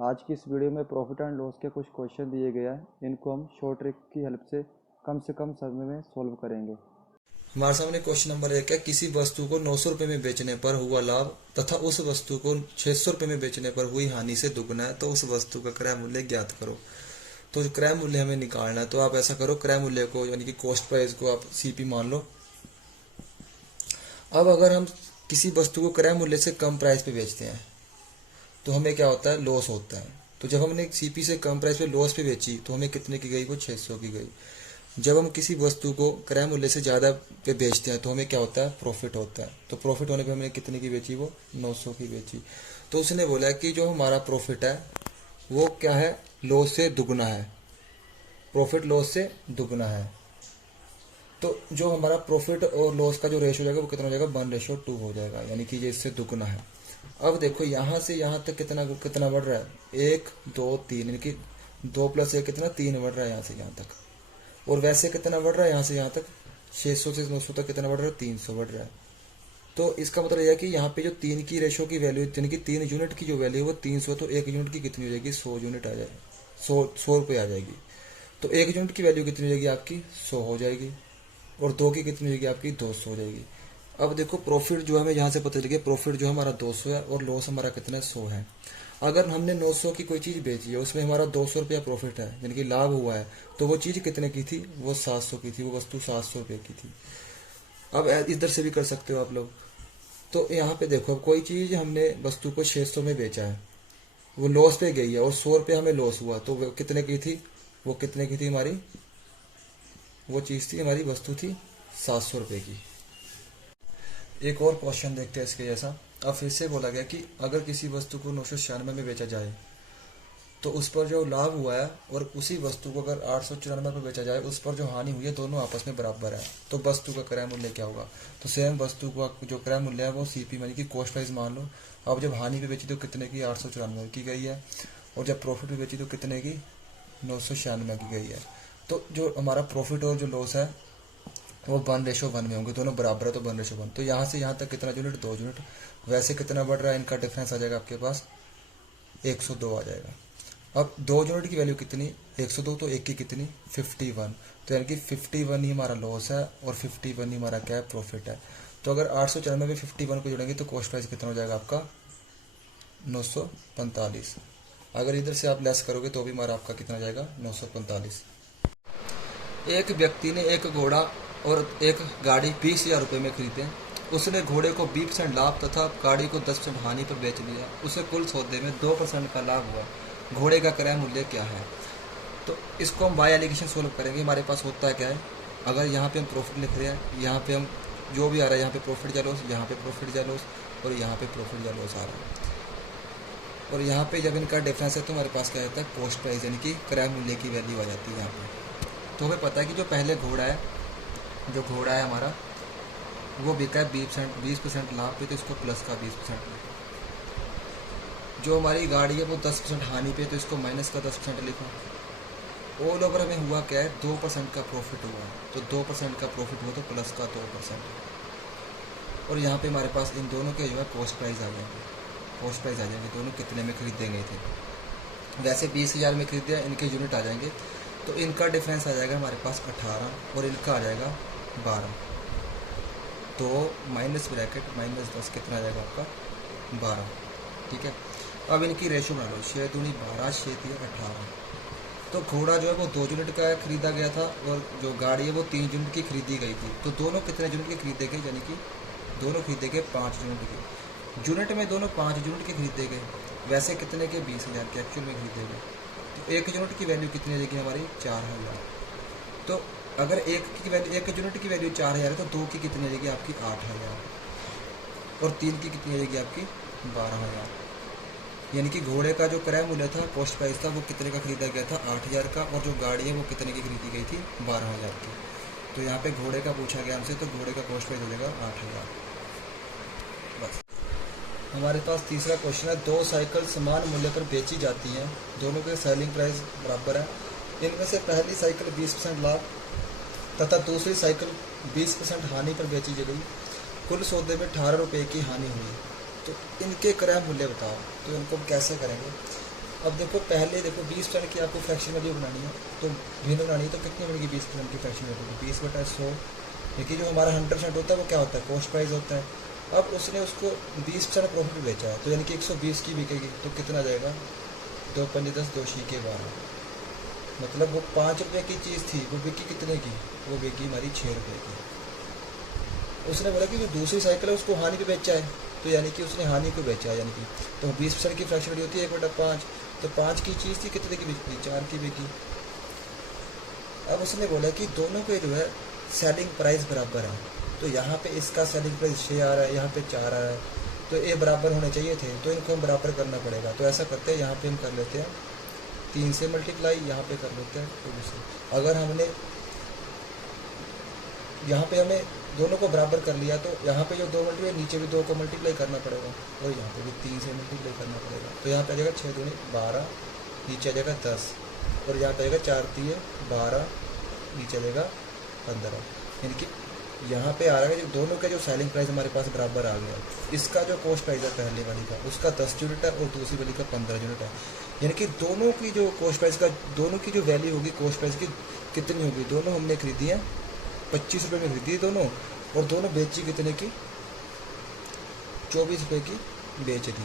आज की इस वीडियो में प्रॉफिट एंड लॉस के कुछ क्वेश्चन दिए गए हैं। इनको हम शॉर्ट ट्रिक की हेल्प से कम समय में सॉल्व करेंगे। हमारे सामने क्वेश्चन नंबर 1 है। किसी वस्तु को 900 रुपए में बेचने पर हुआ लाभ तथा उस वस्तु को 600 रुपए में बेचने पर हुई हानि से दुगना है, तो उस वस्तु का क्रय मूल्य ज्ञात करो। तो जो क्रय मूल्य हमें निकालना है, तो आप ऐसा करो, क्रय मूल्य को यानी कि कॉस्ट प्राइस को आप सीपी मान लो। अब अगर हम किसी वस्तु को क्रय मूल्य से कम प्राइस पे बेचते हैं तो हमें क्या होता है, लॉस होता है। तो जब हमने सीपी से कम प्राइस पे लॉस पे बेची तो हमें कितने की गई, वो 600 की गई। जब हम किसी वस्तु को क्रय मूल्य से ज़्यादा पे बेचते हैं तो हमें क्या होता है, प्रॉफिट होता है। तो प्रॉफिट होने पे हमने कितने की बेची, वो 900 की बेची। तो उसने बोला कि जो हमारा प्रॉफिट है वो क्या है, लॉस से दुगना है। प्रॉफिट लॉस से दुगना है। तो जो हमारा प्रॉफिट और लॉस का जो रेशो जाएगा वो कितना हो जाएगा, 1:2 हो जाएगा, यानी कि ये इससे दुगना है। अब देखो यहाँ से यहाँ तक कितना कितना बढ़ रहा है, 1 2 3, यानी कि 2 + 1 कितना, 3 बढ़ रहा है यहाँ से यहाँ तक। और वैसे कितना बढ़ रहा है यहाँ से यहाँ तक, 600 से 900 तक कितना बढ़ रहा है, 300 बढ़ रहा है। तो इसका मतलब यह है कि यहाँ पे जो 3 की रेशो की वैल्यू, यानी कि 3 यूनिट की जो वैल्यू है वो 300, तो 1 यूनिट की कितनी हो जाएगी, 100 यूनिट आ जाएगी, 100 रुपये आ जाएगी। तो 1 यूनिट की वैल्यू कितनी हो जाएगी आपकी, 100 हो जाएगी। और 2 की कितनी हो जाएगी आपकी, 200 हो जाएगी। अब देखो प्रॉफिट जो हमें यहाँ से पता चल गया, प्रॉफिट जो हमारा 200 है और लॉस हमारा कितना है, 100 है। अगर हमने 900 की कोई चीज़ बेची है, उसमें हमारा 200 रुपया प्रॉफिट है, यानी कि लाभ हुआ है, तो वो चीज़ कितने की थी, वो 700 की थी, वो वस्तु 700 रुपये की थी। अब इधर से भी कर सकते हो आप लोग। तो यहाँ पे देखो, अब कोई चीज़ हमने वस्तु को 600 में बेचा है, वो लॉस पे गई है और 100 रुपये हमें लॉस हुआ, तो वो कितने की थी, वो कितने की थी हमारी, वो चीज़ थी हमारी, वस्तु थी 700 रुपये की। एक और क्वेश्चन देखते हैं इसके जैसा। अब फिर से बोला गया कि अगर किसी वस्तु को 996 में बेचा जाए तो उस पर जो लाभ हुआ है और उसी वस्तु को अगर 894 पर बेचा जाए, उस पर जो हानि हुई है दोनों आपस में बराबर है, तो वस्तु का क्रय मूल्य क्या होगा। तो सेम वस्तु का जो क्रय मूल्य है वो सीपी यानी कि कॉस्ट प्राइस मान लो। अब जब हानि पे बेची तो कितने की, 894 की गई है, और जब प्रॉफिट पे बेची तो कितने की, 996 की गई है। तो जो हमारा प्रॉफिट और जो लॉस है वो 1:1 में होंगे, दोनों बराबर है, तो 1:1। तो यहाँ से यहाँ तक कितना यूनिट, 2 यूनिट। वैसे कितना बढ़ रहा है, इनका डिफरेंस आ जाएगा आपके पास 102 आ जाएगा। अब 2 यूनिट की वैल्यू कितनी, 102, तो 1 की कितनी, 51। तो यानी कि 51 ही हमारा लॉस है और 51 ही हमारा क्या है, प्रॉफिट है। तो अगर 894 में 51 को जोड़ेंगे तो कॉस्ट प्राइस कितना हो जाएगा आपका, 945। अगर इधर से आप लेस करोगे तो भी हमारा आपका कितना जाएगा, 945। एक व्यक्ति ने एक घोड़ा और एक गाड़ी 20,000 रुपये में खरीदे। उसने घोड़े को 20% लाभ तथा गाड़ी को 10% हानि पर बेच दिया। उसे कुल सौदे में 2% का लाभ हुआ। घोड़े का क्रय मूल्य क्या है। तो इसको हम बाय एलिगेशन सोल्व करेंगे। हमारे पास होता है क्या है, अगर यहाँ पे हम प्रॉफिट लिख रहे हैं, यहाँ पे हम जो भी आ रहा है, यहाँ पे प्रॉफिट या लॉस, यहाँ पे प्रॉफिट या लॉस, और यहाँ पे प्रॉफिट या लॉस आ रहा है। और यहाँ पे जब इनका डिफरेंस है तो हमारे पास क्या रहता है, कॉस्ट प्राइस यानी कि क्रय मूल्य की वैल्यू आ जाती है यहाँ पे। तो हमें पता है कि जो पहले घोड़ा है, जो घोड़ा है हमारा, वो बिका है 20% लाभ पे, तो इसको प्लस का 20%। जो हमारी गाड़ी है वो 10% हानि पे, तो इसको माइनस का 10% लिखो। ऑल ओवर हमें हुआ क्या है, 2% का प्रॉफिट हुआ है, तो 2% का प्रॉफिट हुआ तो प्लस का 2%। और यहाँ पे हमारे पास इन दोनों के जो है कॉस्ट प्राइस आ जाएंगे, कॉस्ट प्राइस आ जाएंगे, दोनों कितने में खरीदे गए थे। वैसे 20,000 में खरीदे, इनके यूनिट आ जाएंगे, तो इनका डिफरेंस आ जाएगा हमारे पास 18 और इनका आ जाएगा 12। तो माइनस ब्रैकेट -10 कितना आ जाएगा आपका, 12। ठीक है। अब इनकी रेशो बना लो, 6 दूनी 12, 6 3 18। तो घोड़ा जो है वो 2 यूनिट का खरीदा गया था और जो गाड़ी है वो 3 यूनिट की खरीदी गई थी। तो दोनों कितने यूनिट के खरीदे गए, यानी कि दोनों खरीदे गए 5 यूनिट के। यूनिट में दोनों 5 यूनिट के खरीदे गए। वैसे कितने के, 20,000 के एक्चुअल में खरीदे गए। तो 1 यूनिट की वैल्यू कितनी रहेगी हमारी, 4,000। तो अगर एक यूनिट की वैल्यू 4,000 है तो 2 की कितनी रहेगी आपकी, 8,000। और 3 की कितनी रहेगी आपकी, 12,000। यानी कि घोड़े का जो क्रय मूल्य था, कॉस्ट प्राइस था, वो कितने का खरीदा गया था, 8,000 का। और जो गाड़ी है वो कितने की खरीदी गई थी, 12,000 की। तो यहाँ पे घोड़े का पूछा गया हमसे, तो घोड़े का कॉस्ट प्राइस हो जाएगा 8,000। बस। हमारे पास तीसरा क्वेश्चन है, 2 साइकिल समान मूल्य पर बेची जाती हैं, दोनों के सेलिंग प्राइस बराबर है। इनमें से पहली साइकिल 20% लाभ तथा दूसरी साइकिल 20% हानि पर बेची गई। कुल सौदे में 18 रुपये की हानि हुई। तो इनके क्रय मूल्य बताओ। तो इनको हम कैसे करेंगे, अब देखो पहले देखो 20% की आपको फ्रैक्शन वैल्यू बनानी है, तो भिन्न बनानी है, तो कितनी बनेगी 20% की फ्रैक्शन वैल्यू? 20/100। देखिए जो हमारा 100% होता है वो क्या होता है? कॉस्ट प्राइस होता है। अब उसने उसको 20% प्रॉफिट में बेचा है, तो यानी कि 120 की बिकेगी, तो कितना आ जाएगा? 2 पंजे 10, 2 शी के 12। मतलब वो 5 रुपये की चीज़ थी, वो बिकी कितने की? वो बिकी हमारी 6 रुपये की। उसने बोला कि जो दूसरी साइकिल है उसको हानि पे बेचा है, तो यानी कि उसने हानि को बेचा है, यानी कि तो 20% की फ्रैक्शन वैल्यू होती है 1/5। तो 5 की चीज़ थी, कितने की बिकी? 4 की बिकी। अब उसने बोला कि दोनों के जो है सेलिंग प्राइस बराबर है, तो यहाँ पे इसका सेलिंग प्राइस 6 आ रहा है, यहाँ पे 4 आ रहा है, तो ये बराबर होने चाहिए थे, तो इनको हम बराबर करना पड़ेगा। तो ऐसा करते हैं, यहाँ पे हम कर लेते हैं 3 से मल्टीप्लाई, यहाँ पे कर लेते हैं 2 से। अगर हमने यहाँ पे हमें दोनों को बराबर कर लिया, तो यहाँ पे जो 2 मल्टीप्लाई, नीचे भी 2 को मल्टीप्लाई करना पड़ेगा, और यहाँ पे भी 3 से मल्टीप्लाई करना पड़ेगा। तो यहाँ पे आ जाएगा 6 दूनी 12, नीचे आ जाएगा 10, और यहाँ पे आएगा 4 3 12, नीचे आ जाएगा 15। यानी कि यहाँ पे आ रहा है जो दोनों का जो सेलिंग प्राइस हमारे पास बराबर आ गया। इसका जो कॉस्ट प्राइस है पहले वाली का, उसका 10 यूनिट है, और दूसरी वाली का 15 यूनिट है। यानी कि दोनों की जो कॉस्ट प्राइस का, दोनों की जो वैल्यू होगी कॉस्ट प्राइस की कितनी होगी? दोनों हमने खरीदी है 25 रुपये में खरीदी दोनों, और दोनों बेची कितने की? 24 रुपये की बेच दी।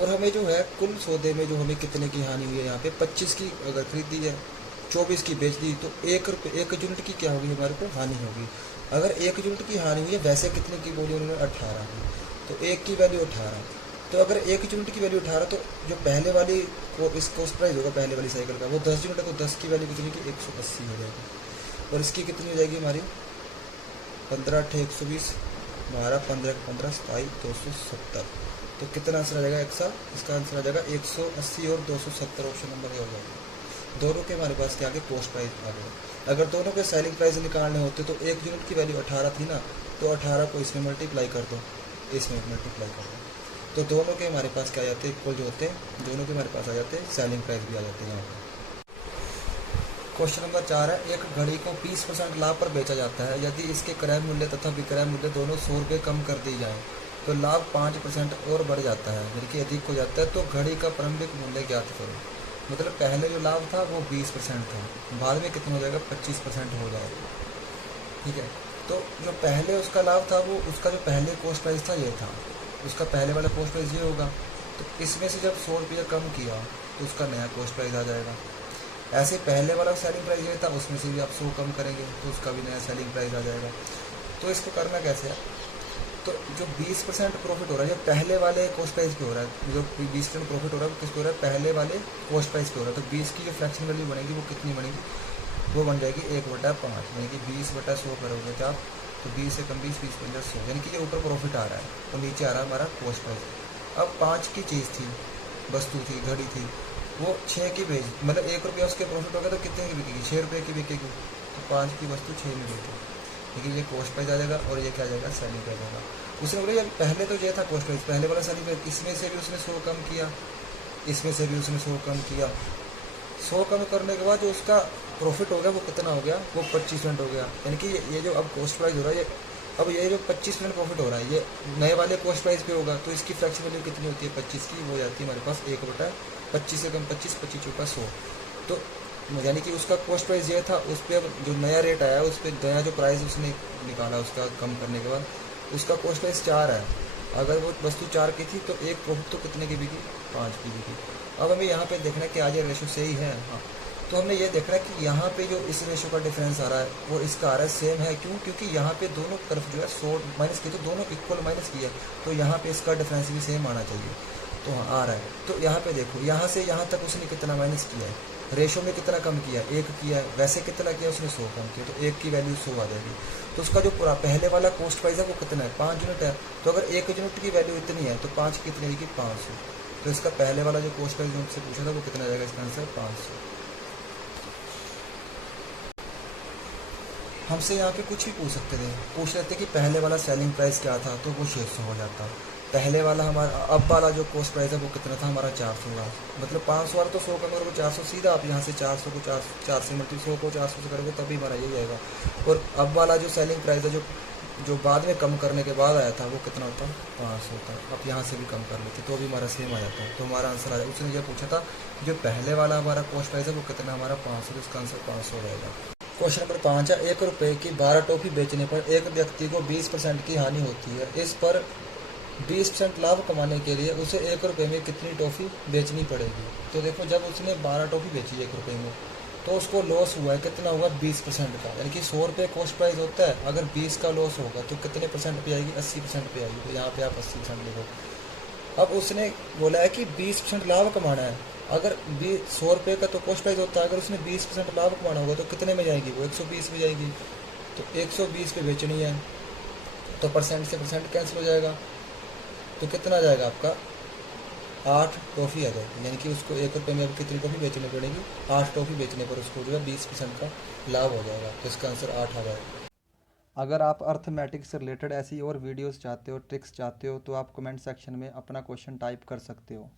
और हमें जो है कुल सौदे में जो हमें कितने की हानि हुई है, यहाँ पे 25 की अगर खरीदी है, 24 की बेच दी, तो 1 यूनिट की क्या होगी? हमारे को हानि होगी। अगर 1 यूनिट की हानि हुई है, वैसे कितने की बोली उन्होंने? 18 की, तो 1 की वैल्यू 18। तो अगर 1 यूनिट की वैल्यू 18, तो जो पहले वाली को इस कॉस्ट प्राइस होगा पहले वाली साइकिल का, वो 10 यूनिट है, तो 10 की वैल्यू कितनी की? 180 हो जाएगी। और इसकी कितनी हो जाएगी हमारी? 15 8 120, 12 15 15 27 270। तो कितना आंसर आ जाएगा? इसका आंसर आ जाएगा 180 और 270, ऑप्शन नंबर ए हो जाएगा। दोनों के हमारे पास क्या आगे? कॉस्ट प्राइस आ गया। अगर दोनों के सेलिंग प्राइस निकालने होते तो 1 यूनिट की वैल्यू 18 थी ना, तो 18 को इसमें मल्टीप्लाई कर दो, इसमें मल्टीप्लाई कर दो, तो दोनों के हमारे पास क्या आ जाते हैं? इक्वल जो होते हैं, दोनों के हमारे पास आ जाते हैं, सेलिंग प्राइस भी आ जाते हैं यहाँ पर। क्वेश्चन नंबर 4 है, एक घड़ी को 20% लाभ पर बेचा जाता है, यदि इसके क्रय मूल्य तथा विक्रय मूल्य दोनों 100 रुपये कम कर दी जाए तो लाभ 5% और बढ़ जाता है, यानी कि अधिक हो जाता है। तो घड़ी का प्रारंभिक मूल्य ज्ञात करो। मतलब पहले जो लाभ था वो 20% था, बाद में कितना हो जाएगा? 25% हो जाएगा। ठीक है, तो जो पहले उसका लाभ था, वो उसका जो पहले कॉस्ट प्राइस था ये था, उसका पहले वाला कॉस्ट प्राइस ये होगा। तो इसमें से जब 100 रुपये कम किया तो उसका नया कॉस्ट प्राइस आ जाएगा। ऐसे पहले वाला सेलिंग प्राइस ये था, उसमें से भी आप 100 कम करेंगे तो उसका भी नया सेलिंग प्राइस आ जाएगा। तो इसको करना कैसे है? तो जो 20% प्रॉफिट हो रहा है, जो पहले वाले कॉस्ट प्राइस पे हो रहा है, जो 20% प्रॉफिट हो रहा है वो किस पे हो रहा है? पहले वाले कॉस्ट प्राइस पे हो रहा है। तो 20 की जो फ्रैक्शन वैल्यू बनेगी वो कितनी बनेगी? वो बन जाएगी 1/5, यानी कि 20/100 करोगे तो आप, तो 20 से कम 20, 20 पंजा 100, यानी कि ये ऊपर प्रॉफिट आ रहा है, तो नीचे आ रहा है हमारा कॉस्ट प्राइस। अब 5 की चीज़ थी, वस्तु थी, घड़ी थी, वो 6 की बेच, मतलब 1 रुपया उसके प्रॉफिट होगा, तो कितने की बिकेगी? 6 रुपये की बिकेगी। तो 5 की वस्तु 6 में बिकेगी, लेकिन ये कॉस्ट प्राइस आ जाएगा, और ये क्या आ जाएगा? सेलिंग प्राइस आएगा। उसने बोला यार पहले तो ये था कॉस्ट प्राइस, पहले वाला सेलिंग प्राइस, इसमें से भी उसने 100 कम किया, इसमें से भी उसने 100 कम किया। 100 कम करने के बाद जो उसका प्रॉफिट हो गया वो कितना हो गया? वो 25% हो गया। यानी कि ये जो अब कॉस्ट प्राइस हो रहा है, ये अब ये जो 25% प्रॉफिट हो रहा है, ये नए वाले कॉस्ट प्राइस पे होगा। तो इसकी फ्रैक्शन वैल्यू कितनी होती है? 25 की, वो जाती है हमारे पास 1/25 से कम 25, 25 × 100। तो यानी कि उसका कॉस्ट प्राइस ये था, उस पर अब जो नया रेट आया, उस पर नया जो प्राइस उसने निकाला उसका कम करने के बाद, उसका कॉस्ट प्राइस 4 है। अगर वो वस्तु 4 की थी तो एक प्रॉफिट तो कितने की बिकी? 5 की बिकी। अब हमें यहाँ पे देखना है कि आज ये रेशो सही है। हाँ, तो हमने ये देखना है कि यहाँ पे जो इस रेशो का डिफरेंस आ रहा है वो इसका आ रहा है सेम है। क्यों? क्योंकि यहाँ पे दोनों तरफ जो है 100 माइनस की, तो दोनों इक्वल माइनस की है, तो यहाँ पे इसका डिफरेंस भी सेम आना चाहिए। तो हाँ आ रहा है। तो यहाँ पे देखो, यहाँ से यहाँ तक उसने कितना माइनस किया है, रेशो में कितना कम किया? 1 किया है। वैसे कितना किया उसने? 100 कम किया, तो 1 की वैल्यू 100 आ जाएगी। तो उसका जो पूरा पहले वाला कॉस्ट प्राइस है वो कितना है? 5 यूनिट है। तो अगर 1 यूनिट की वैल्यू इतनी है तो 5 की कितनी आएगी? 500। तो इसका पहले वाला जो कॉस्ट प्राइस मुझसे पूछा था वो कितना जाएगा? इसका आंसर 500। हमसे यहाँ पे कुछ भी पूछ सकते थे, पूछ लेते कि पहले वाला सेलिंग प्राइस क्या था, तो वो 600 हो जाता। पहले वाला हमारा, अब वाला जो कॉस्ट प्राइस है वो कितना था? हमारा 400 का। मतलब 500 वाला तो 100 कम करोगे 400, सीधा आप यहाँ से 400 को 4 से मल्टीप्लाई, 100 को 400 से करोगे तभी हमारा यही आएगा। और अब वाला जो सेलिंग प्राइस है, जो जो बाद में कम करने के बाद आया था वो कितना होता, 500 होता। अब यहाँ से भी कम कर लेते तो भी हमारा सेम आ जाता है, तो हमारा आंसर आ जाएगा। उसने ये पूछा था जो पहले वाला हमारा कॉस्ट प्राइस है वो कितना, हमारा 500, तो इसका आंसर 500 हो जाएगा। क्वेश्चन नंबर 5 है, 1 रुपये की 12 टॉफ़ी बेचने पर एक व्यक्ति को 20% की हानि होती है। इस पर 20% लाभ कमाने के लिए उसे 1 रुपये में कितनी टॉफ़ी बेचनी पड़ेगी। तो देखो जब उसने 12 टॉफ़ी बेची 1 रुपये में, तो उसको लॉस हुआ है, कितना हुआ, 20% का, यानी कि 100 रुपये कॉस्ट प्राइस होता है, अगर 20 का लॉस होगा तो कितने परसेंट पे आएगी, 80% पे आएगी। तो यहाँ पे आप 80% लिखो। अब उसने बोला है कि 20% लाभ कमाना है, अगर 100 रुपये का तो कॉस्ट प्राइस होता है, अगर उसने 20% लाभ कमाना होगा तो कितने में जाएगी, वो 120 में जाएगी। तो 120 पे बेचनी है, तो परसेंट से परसेंट कैंसिल हो जाएगा, तो कितना आ जाएगा आपका, 8 टॉफ़ी आ जाएगी। यानी कि उसको 1 रुपये में अब कितनी टॉफ़ी बेचनी पड़ेगी, 8 टॉफ़ी बेचने पर उसको जो है 20% का लाभ हो जाएगा। तो इसका आंसर 8 आ जाएगा। अगर आप अर्थमेटिक्स से रिलेटेड ऐसी और वीडियोस चाहते हो, ट्रिक्स चाहते हो, तो आप कमेंट सेक्शन में अपना क्वेश्चन टाइप कर सकते हो।